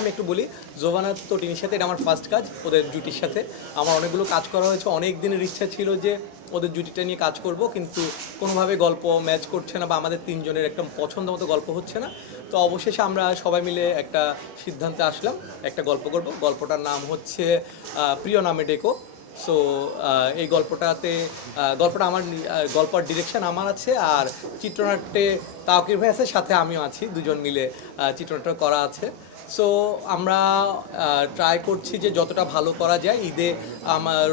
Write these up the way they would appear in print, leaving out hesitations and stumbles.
আমি একটু বলি, জোভানা তটিনীর সাথে এটা আমার ফার্স্ট কাজ ওদের জুটির সাথে। আমার অনেকগুলো কাজ করা হয়েছে, অনেক দিনের ইচ্ছা ছিল যে ওদের জুটিটা নিয়ে কাজ করব, কিন্তু কোনোভাবে গল্প ম্যাচ করছে না বা আমাদের তিনজনের একটা পছন্দ মতো গল্প হচ্ছে না। তো অবশেষে আমরা সবাই মিলে একটা সিদ্ধান্তে আসলাম, একটা গল্প করব। গল্পটার নাম হচ্ছে প্রিয় নামে ডেকো। সো এই গল্পটা আমার গল্পের ডিরেকশন আমার আছে, আর চিত্রনাট্যে তাওকির ভাই আছে, সাথে আমিও আছি, দুজন মিলে চিত্রনাট্য করা আছে। সো আমরা ট্রাই করছি যে যতটা ভালো করা যায়।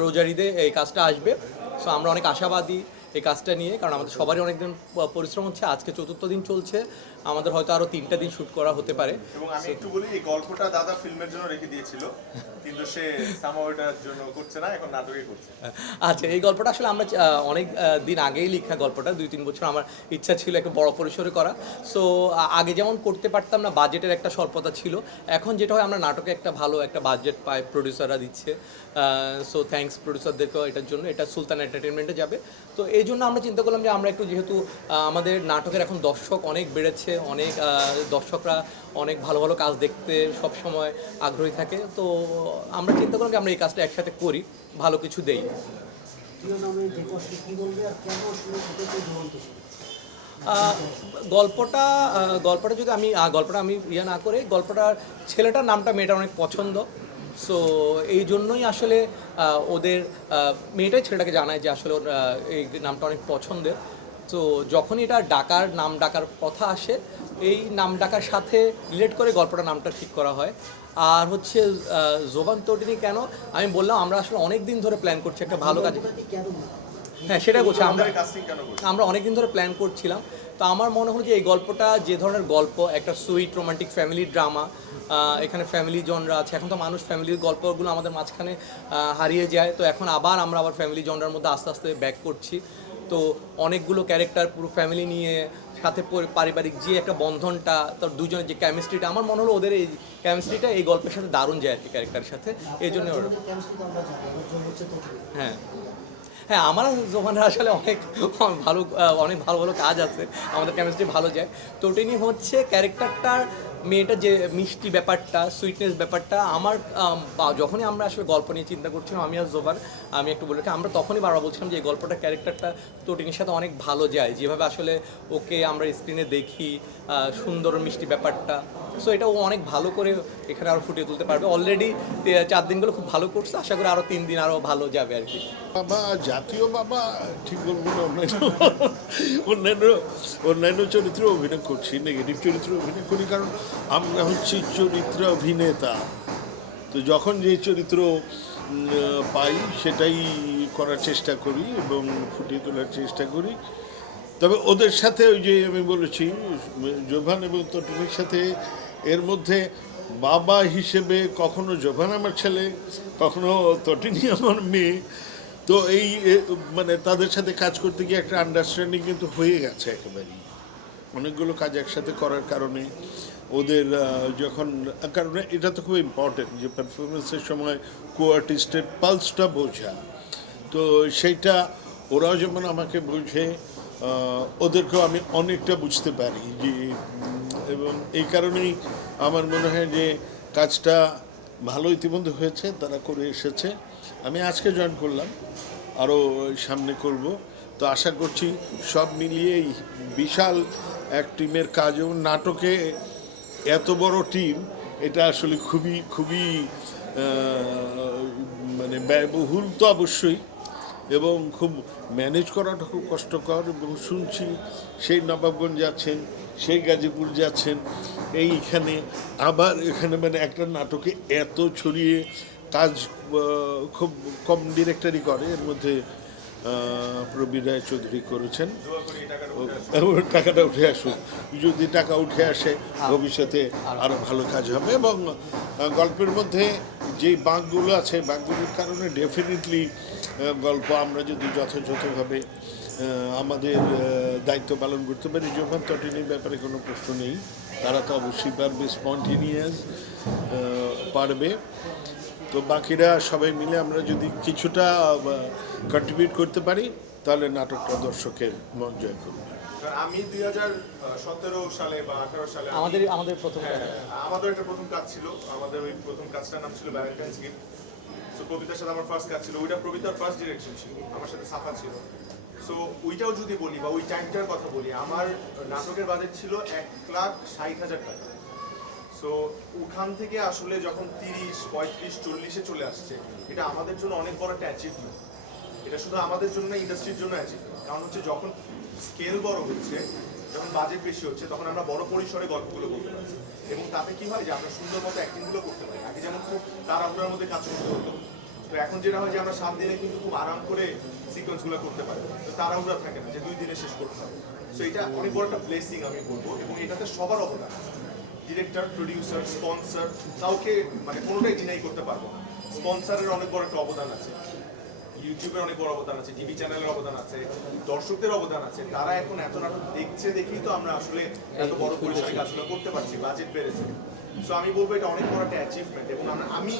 রোজার ঈদে এই কাজটা আসবে। সো আমরা অনেক আশাবাদী এই কাজটা নিয়ে, কারণ আমাদের সবারই অনেক দিন পরিশ্রম হচ্ছে। আজকে চতুর্থ দিন চলছে, আমাদের হয়তো আরও 3টা দিন শ্যুট করা হতে পারে। এবং আমি একটু বলি, এই গল্পটা দাদা ফিল্মের জন্য রেখে দিয়েছিল, কিন্তু সে সামাওয়াটার জন্য করছে না, এখন নাটকে করছে। আচ্ছা, এই গল্পটা আসলে আমরা অনেক দিন আগেই লেখা গল্পটা, 2-3 বছর আমার ইচ্ছা ছিল একটু বড় পরিসরে করা। সো আগে যেমন করতে পারতাম না, বাজেটের একটা স্বল্পতা ছিল। এখন যেটা হয়, আমরা নাটকে একটা ভালো একটা বাজেট পাই, প্রডিউসাররা দিচ্ছে। সো থ্যাঙ্কস প্রডিউসারদেরকেও এটার জন্য। এটা সুলতান এন্টারটেনমেন্টে যাবে। তো এই জন্য আমরা চিন্তা করলাম যে আমরা একটু, যেহেতু আমাদের নাটকের এখন দর্শক অনেক বেড়েছে, অনেক দর্শকরা অনেক ভালো ভালো কাজ দেখতে সব সময় আগ্রহী থাকে, তো আমরা চিন্তা করলাম যে আমরা এই কাজটা একসাথে করি, ভালো কিছু দেই। গল্পটা গল্পটা যদি আমি গল্পটা আমি না করে, গল্পটার ছেলেটার নামটা মেয়েটার অনেক পছন্দ। সো এই জন্যই আসলে ওদের মেয়েটাই ছেলেটাকে জানায় যে আসলে ওর এই নামটা অনেক পছন্দের। তো যখনই এটা নাম ডাকার কথা আসে, এই নাম ডাকার সাথে রিলেট করে গল্পটার নামটা ঠিক করা হয়। আর হচ্ছে জোভান তটিনী কেন, আমি বললাম আমরা আসলে অনেক দিন ধরে প্ল্যান করছি একটা ভালো কাজ। হ্যাঁ, সেটাই বলছি, আমরা অনেক দিন ধরে প্ল্যান করছিলাম। তো আমার মনে হলো যে এই গল্পটা যে ধরনের গল্প, একটা সুইট রোমান্টিক ফ্যামিলি ড্রামা, এখানে ফ্যামিলি জনরা আছে। এখন তো মানুষ ফ্যামিলির গল্পগুলো আমাদের মাঝখানে হারিয়ে যায়, তো এখন আমরা আবার ফ্যামিলি জনরার মধ্যে আস্তে আস্তে ব্যাক করছি। তো অনেকগুলো ক্যারেক্টার, পুরো ফ্যামিলি নিয়ে, সাথে পারিবারিক যে একটা বন্ধনটা, তার দুজনের যে কেমিস্ট্রিটা, আমার মনে হলো ওদের এই কেমিস্ট্রিটা এই গল্পের সাথে দারুণ যায় আর কি, ক্যারেক্টারের সাথে। এই জন্য হ্যাঁ হ্যাঁ, আমার জোভানের আসলে অনেক ভালো ভালো কাজ আছে, আমাদের কেমিস্ট্রি ভালো যায়। তো ওটাই নিয়ে হচ্ছে ক্যারেক্টারটার, মেয়েটার যে মিষ্টি ব্যাপারটা, সুইটনেস ব্যাপারটা, আমার যখনই আমরা আসলে গল্প নিয়ে চিন্তা করছিলাম, আমি আর জোভান, আমি একটু বলে আমরা তখনই বারবার বলছিলাম যে এই গল্পটা ক্যারেক্টারটা তটিনীর সাথে অনেক ভালো যায়, যেভাবে আসলে ওকে আমরা স্ক্রিনে দেখি, সুন্দর মিষ্টি ব্যাপারটা। সো এটা ও অনেক ভালো করে এখানে আরও ফুটিয়ে তুলতে পারবে। অলরেডি 4 দিনগুলো খুব ভালো করছে, আশা করি আরও 3 দিন আরও ভালো যাবে আর কি। বাবা জাতীয় বাবা ঠিক বলবো না, অন্যান্য অন্যান্য চরিত্রে অভিনয় করছি, নেগেটিভ চরিত্রে অভিনয় করি, কারণ আমরা হচ্ছি চরিত্র অভিনেতা। তো যখন যে চরিত্র পাই সেটাই করার চেষ্টা করি এবং ফুটিয়ে তোলার চেষ্টা করি। তবে ওদের সাথে ওই যে আমি বলেছি, জোভান এবং তটিনীর সাথে, এর মধ্যে বাবা হিসেবে কখনো জোভান আমার ছেলে, কখনো তটিনী আমার মেয়ে। তো এই মানে তাদের সাথে কাজ করতে গিয়ে একটা আন্ডারস্ট্যান্ডিং কিন্তু হয়ে গেছে একেবারেই, অনেকগুলো কাজ একসাথে করার কারণে। ওদের কারণ এটা তো খুব ইম্পর্টেন্ট যে পারফরমেন্সের সময় কো আর্টিস্টের পালসটা বোঝা। তো সেইটা ওরাও যেমন আমাকে বোঝে, ওদেরকেও আমি অনেকটা বুঝতে পারি যে, এবং এই কারণেই আমার মনে হয় যে কাজটা ভালো ইতিমধ্যে হয়েছে, তারা করে এসেছে। আমি আজকে জয়েন করলাম, আরও সামনে করব। তো আশা করছি সব মিলিয়ে এই বিশাল এক টিমের কাজ, এবং নাটকে এত বড় টিম, এটা আসলে খুবই খুবই মানে ব্যয়বহুল তো অবশ্যই, এবং খুব ম্যানেজ করাটা খুব কষ্টকর। এবং শুনছি সেই নবাবগঞ্জ যাচ্ছেন, সেই গাজীপুর যাচ্ছেন, এইখানে আবার এখানে, মানে একটা নাটকে এত ছড়িয়ে কাজ খুব কম ডিরেক্টরই করে। এর মধ্যে প্রবীর রায় চৌধুরী করেছেন। টাকাটা উঠে আসুক, যদি টাকা উঠে আসে ভবিষ্যতে আরও ভালো কাজ হবে। এবং গল্পের মধ্যে যেই বাঁকগুলো আছে, বাঁকগুলোর কারণে ডেফিনেটলি গল্প আমরা যদি যথাযথভাবে আমাদের দায়িত্ব পালন করতে পারি, যখন তটিনীর ব্যাপারে কোনো প্রশ্ন নেই, তারা তো অবশ্যই পারবে, স্পন্টেনিয়াস পারবে। তো বাকিরা সবাই মিলে আমরা যদি কিছুটা কন্ট্রিবিউট করতে পারি, তাহলে নাটকটা দর্শকের মন জয় করবে। কারণ আমি 2017 সালে বা 18 সালে আমাদের প্রথম হ্যাঁ, আমাদের একটা প্রথম কাজ ছিল, আমাদের ওই প্রথম কাজটার নাম ছিল ভ্যালেন্টাইন্স গিফট। সো কবিতার সাথে আমার ফার্স্ট কাজ ছিল, ওইটা কবিতার ফার্স্ট ডিরেকশন ছিল, আমার সাথে সাফা ছিল। সো ওইটাও যদি বলি বা ওই টাইমটার কথা বলি, আমার নাটকের বাজেট ছিল 1,60,000 টাকা। সো ওখান থেকে আসলে যখন 30, 35, 40-এ চলে আসছে, এটা আমাদের জন্য অনেক বড় একটা অ্যাচিভমেন্ট। এটা শুধু আমাদের জন্য না, ইন্ডাস্ট্রির জন্য অ্যাচিভমেন্ট। কারণ হচ্ছে যখন স্কেল বড় হচ্ছে, যখন বাজেট বেশি হচ্ছে, তখন আমরা বড় পরিসরে গল্পগুলো বলতে পারছি। এবং তাতে কি হয় যে আমরা সুন্দর মতো অ্যাক্টিংগুলো করতে পারি। আগে যেমন খুব তাড়াহুড়ার মধ্যে কাজ করতে হতো, তো এখন যেটা হয় যে আমরা 7 দিনে কিন্তু খুব আরাম করে সিকোয়েন্সগুলো করতে পারি। তো তাড়াহুড়া থাকে না যে 2 দিনে শেষ করতে হবে। সো এটা অনেক বড় একটা ব্লেসিং আমি বলবো, এবং এটাতে সবার অবদান আছে। ডিরেক্টর, প্রডিউসার, স্পন্সর, কাউকে মানে কোনোটাই ডিনাই করতে পারবো না। স্পন্সরের অনেক বড় একটা অবদান আছে, ইউটিউবের অনেক বড় অবদান আছে, টিভি চ্যানেলের অবদান আছে, দর্শকদের অবদান আছে। তারা এখন এত নাটক দেখছে দেখেই তো আমরা আসলে এত বড় পরিসরে কাজগুলো করতে পারছি, বাজেট বেড়েছে। সো আমি বলবো এটা অনেক বড় একটা অ্যাচিভমেন্ট, এবং আমি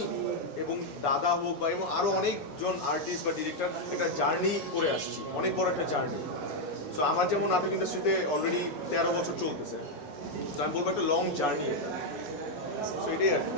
এবং দাদা হোক বা এবং আরো অনেকজন আর্টিস্ট বা ডিরেক্টর একটা জার্নি করে আসছি, অনেক বড় একটা জার্নি। সো আমার যেমন নাটক ইন্ডাস্ট্রিতে অলরেডি 13 বছর চলতেছে, তো আমি বলবো একটা লং জার্নি এটা। সো এটাই আর কি।